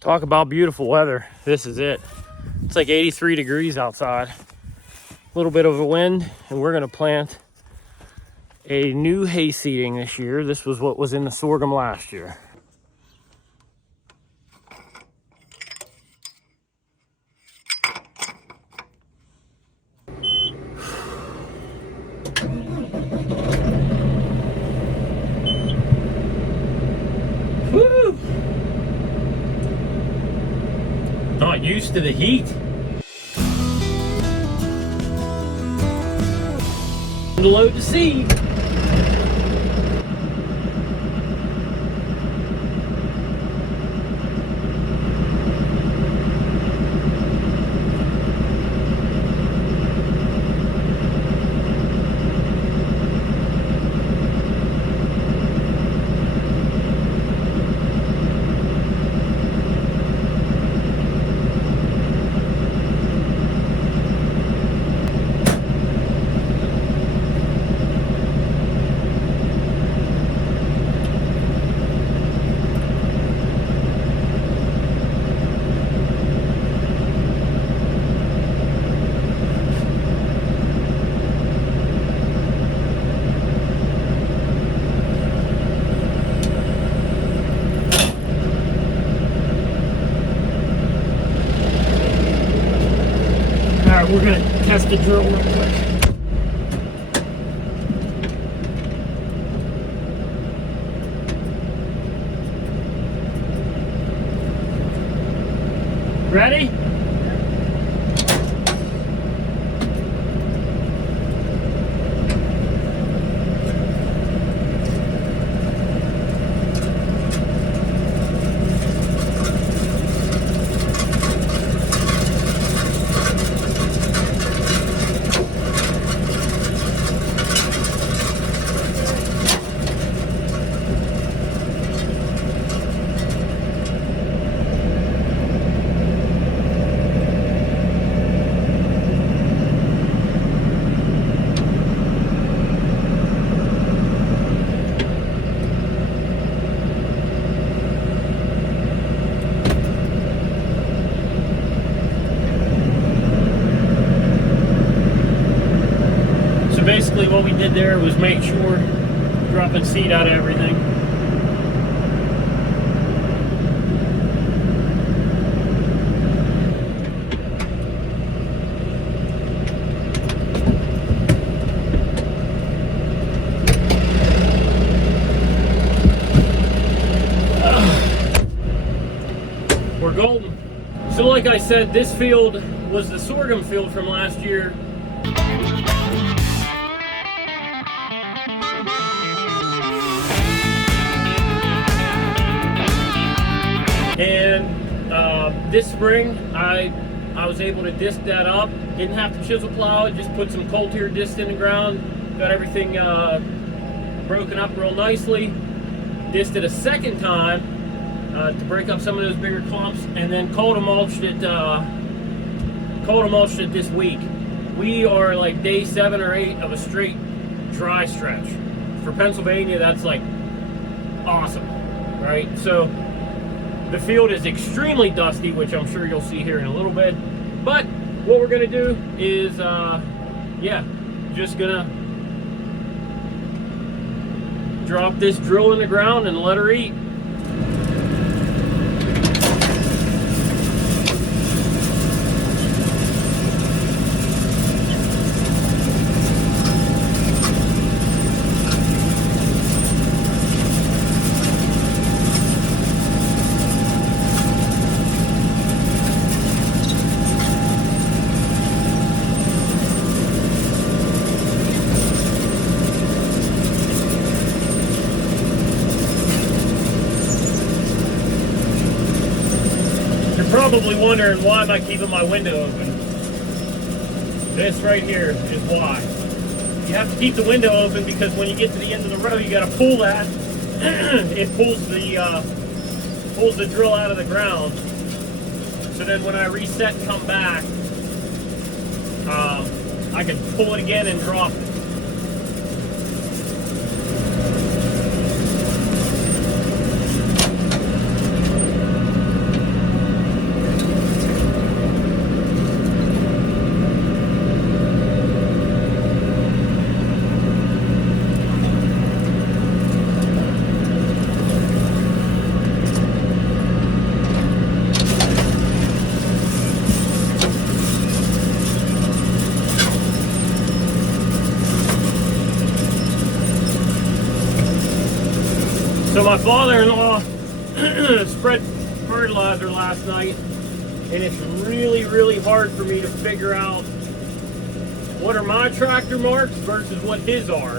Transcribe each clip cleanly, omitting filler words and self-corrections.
Talk about beautiful weather. This is it. It's like 83 degrees outside. A little bit of a wind, and we're gonna plant a new hay seeding this year. This was what was in the sorghum last year. Woo! Not used to the heat. Load the seed. We're gonna test the drill real quick. Ready? Basically what we did there was make sure dropping seed out of everything. We're golden. So like I said, this field was the sorghum field from last year. And this spring, I was able to disc that up. Didn't have to chisel plow it, just put some cold tier discs in the ground. Got everything broken up real nicely. Disced it a second time to break up some of those bigger clumps, and then cold mulched it this week. We are like day 7 or 8 of a straight dry stretch. For Pennsylvania, that's like awesome, right? So the field is extremely dusty, which I'm sure you'll see here in a little bit. But what we're gonna do is, just gonna drop this drill in the ground and let her eat. Probably wondering, why am I keeping my window open? This right here is why. You have to keep the window open because when you get to the end of the row, you got to pull that. It pulls the drill out of the ground. So then when I reset and come back, I can pull it again and drop it. my father-in-law spread fertilizer last night, and it's really hard for me to figure out what are my tractor marks versus what his are.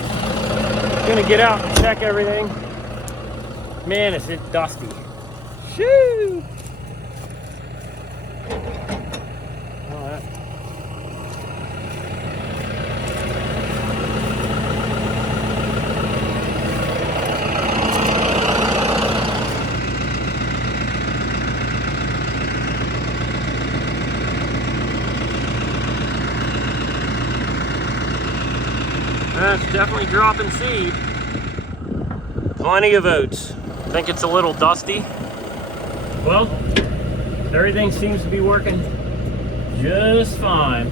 I'm gonna get out and check everything. Man, is it dusty. Shoo! All right. That's definitely dropping seed. Plenty of oats. I think it's a little dusty. Well, everything seems to be working just fine.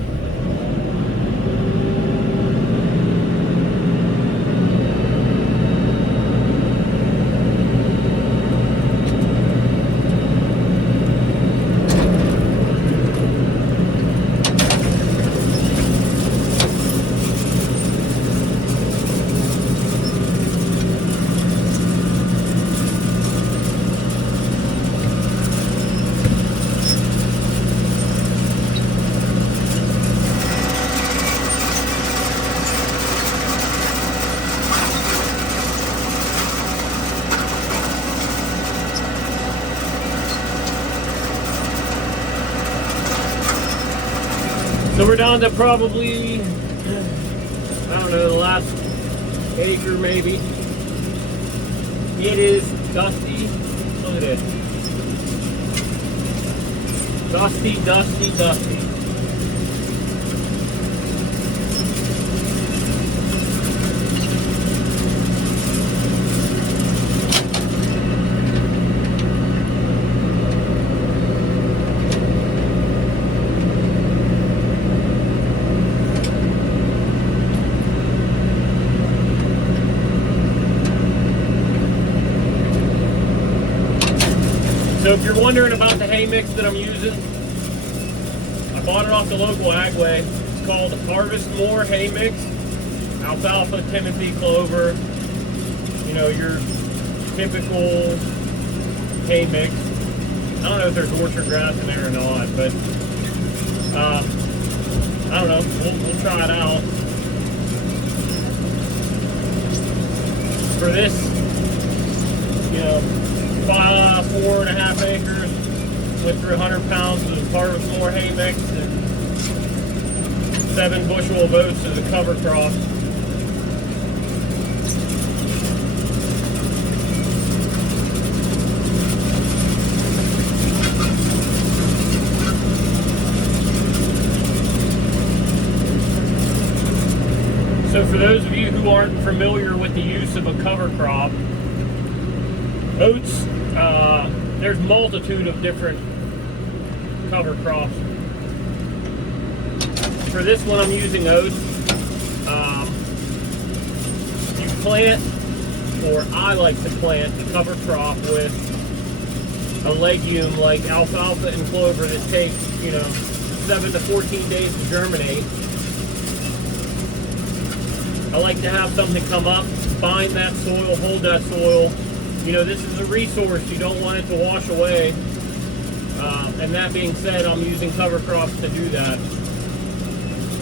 So we're down to probably, I don't know, the last acre maybe. It is dusty. Look at this. Dusty, dusty, dusty. So if you're wondering about the hay mix that I'm using, I bought it off the local Agway. It's called Harvest More Hay Mix. Alfalfa, Timothy, clover, you know, your typical hay mix. I don't know if there's orchard grass in there or not, but I don't know. We'll try it out. For this, you know, 4.5 acres, went through 100 pounds of Harvest More hay mix and 7 bushel of oats as a cover crop. So for those of you who aren't familiar with the use of a cover crop, oats, there's a multitude of different cover crops. For this one I'm using oats. You plant, or I like to plant the cover crop with a legume like alfalfa and clover that takes, you know, 7 to 14 days to germinate. I like to have something come up, bind that soil, hold that soil. You know, this is a resource. You don't want it to wash away. And that being said, I'm using cover crops to do that.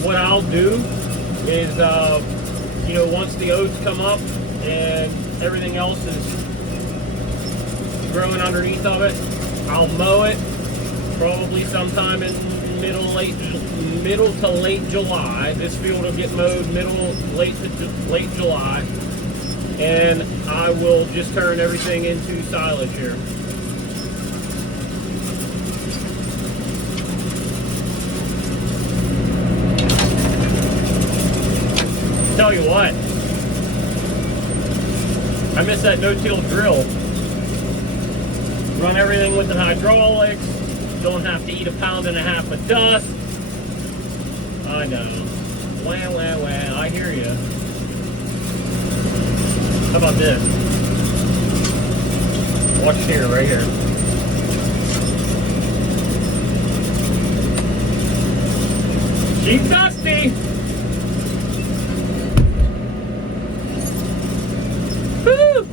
What I'll do is, you know, once the oats come up and everything else is growing underneath of it, I'll mow it probably sometime in middle to late July. This field will get mowed late July. And I will just turn everything into silage here. Tell you what, I miss that no-till drill. Run everything with the hydraulics, don't have to eat 1.5 pounds of dust. I know, wah, I hear you. How about this? Watch here, right here. She's dusty. Woo!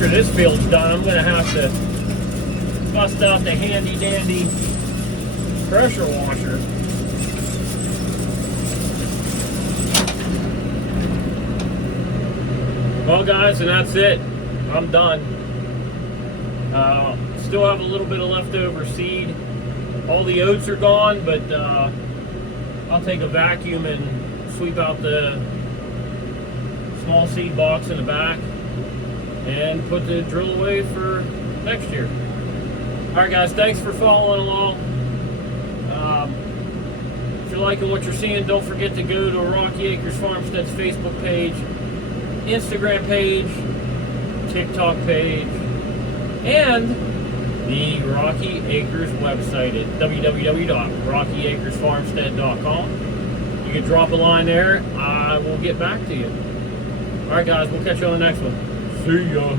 after this field's done, I'm gonna have to bust out the handy dandy pressure washer. Well guys, and that's it. I'm done. Still have a little bit of leftover seed. All the oats are gone, but I'll take a vacuum and sweep out the small seed box in the back and put the drill away for next year. Alright guys, thanks for following along. If you're liking what you're seeing, don't forget to go to Rocky Acres Farmstead's Facebook page, Instagram page, TikTok page, and the Rocky Acres website at www.rockyacresfarmstead.com. You can drop a line there. I will get back to you. Alright guys, we'll catch you on the next one. See ya.